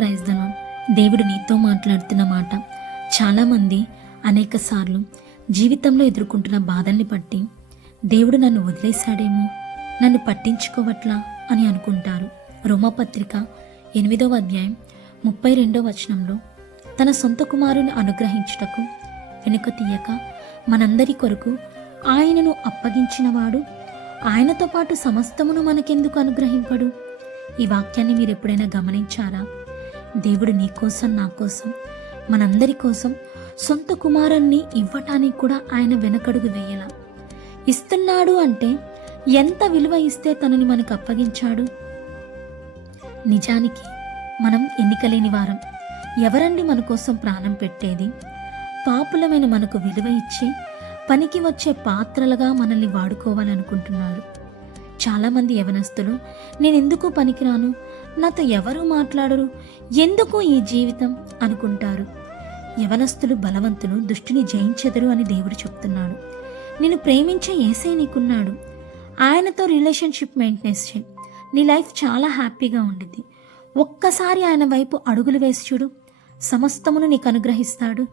Praise దలాన్ దేవుడు నీతో మాట్లాడుతున్న మాట చాలామంది అనేక సార్లు జీవితంలో ఎదుర్కొంటున్న బాధల్ని బట్టి దేవుడు నన్ను వదిలేశాడేమో నన్ను పట్టించుకోవట్లా అని అనుకుంటారు. రోమపత్రిక ఎనిమిదవ అధ్యాయం ముప్పై రెండవ వచనంలో తన సొంత కుమారుని అనుగ్రహించుటకు వెనుక తీయక మనందరి కొరకు ఆయనను అప్పగించినవాడు ఆయనతో పాటు సమస్తమును మనకెందుకు అనుగ్రహింపడు? ఈ వాక్యాన్ని మీరు ఎప్పుడైనా గమనించారా? దేవుడు నీ కోసం నా కోసం మనందరి కోసం సొంత కుమారుణ్ణి ఇవ్వటానికి కూడా ఆయన వెనకడుగు వేయలా. ఇస్తున్నాడు అంటే ఎంత విలువ ఇస్తే తనని మనకు అప్పగించాడు? నిజానికి మనం ఎన్నికలేని వారం. ఎవరండి మన కోసం ప్రాణం పెట్టేది? పాపులమైన మనకు విలువ ఇచ్చి పనికి వచ్చే పాత్రలుగా మనల్ని వాడుకోవాలనుకుంటున్నాడు చాలామంది యవనస్తులు నేను ఎందుకు పనికిరాను? నాతో ఎవరు మాట్లాడరు? ఎందుకు ఈ జీవితం? అనుకుంటారు. యవనస్తులు బలవంతులు దుష్టిని జయించెదరు అని దేవుడు చెప్తున్నాడు. నేను ప్రేమించే ఏసై నీకున్నాడు. ఆయనతో రిలేషన్షిప్ మెయింటెనెన్స్ చేయి. నీ లైఫ్ చాలా హ్యాపీగా ఉండిద్ది. ఒక్కసారి ఆయన వైపు అడుగులు వేసి చూడు. సమస్తమును నీకు అనుగ్రహిస్తాడు.